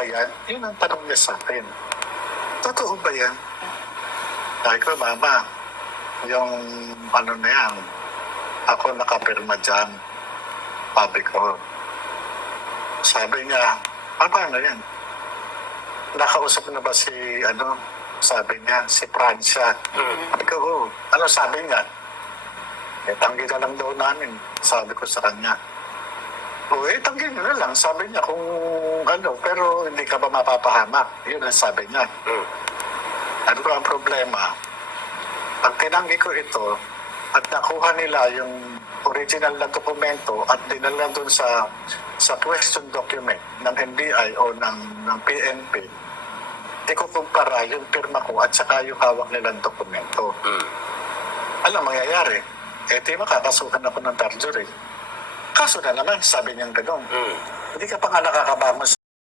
ba yan? Yun ang tanong niya sa akin. Totoo ba yan? Sabi ko, Mama, yung ano na yan, ako nakapirma dyan. Sabi ko. Sabi niya, paano yan? Nakausap na ba si, sabi niya, si Francia? Sabi ko, oh. Ano sabi niya? Tanggi na lang daw namin. Sabi ko sa kanya. Tanggi na lang. Sabi niya kung pero hindi ka ba mapapahamak? Yun ang sabi niya. Ano ba ang problema? Pag tinanggi ko ito, at nakuha nila yung original na dokumento at dinala doon sa question document ng NBI o ng PNP, ikukumpara yung pirma ko at saka yung hawak nilang dokumento. Alam mangyayari? Di makakasuhan ako ng perjury. Kaso na naman, sabi niyang gano'n. Hindi ka pa nga nakakabangon